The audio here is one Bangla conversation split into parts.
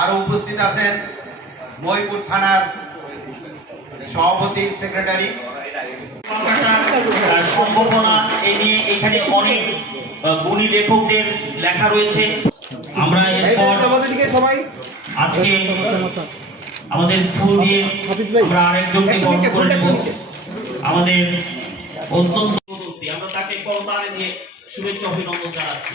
আরও উপস্থিত আছেন মহিপুর থানার সভাপতি সেক্রেটারি। সম্ভাবনা এই নিয়ে এখানে অনেক গুণী লেখকদের লেখা রয়েছে। আমরা এরপর আজকে আমাদের ফুল দিয়ে আমরা আরেকজনকে বরণ করে নেব। আমাদের অত্যন্ত আমরা তাকে করতালে দিয়ে শুভেচ্ছা অভিনন্দন জানাচ্ছি।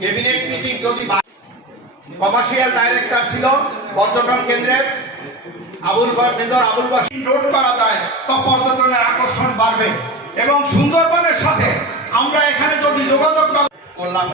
ক্যাবিনেট মিটিং যদি কমার্শিয়াল ডাইরেক্টর ছিল, পর্যটন কেন্দ্রের আবুল মেজর আবুল বাসী রোড করা যায় তো পর্যটনের আকর্ষণ বাড়বে। এবং সুন্দরবনের সাথে আমরা এখানে যদি যোগাযোগ করলাম।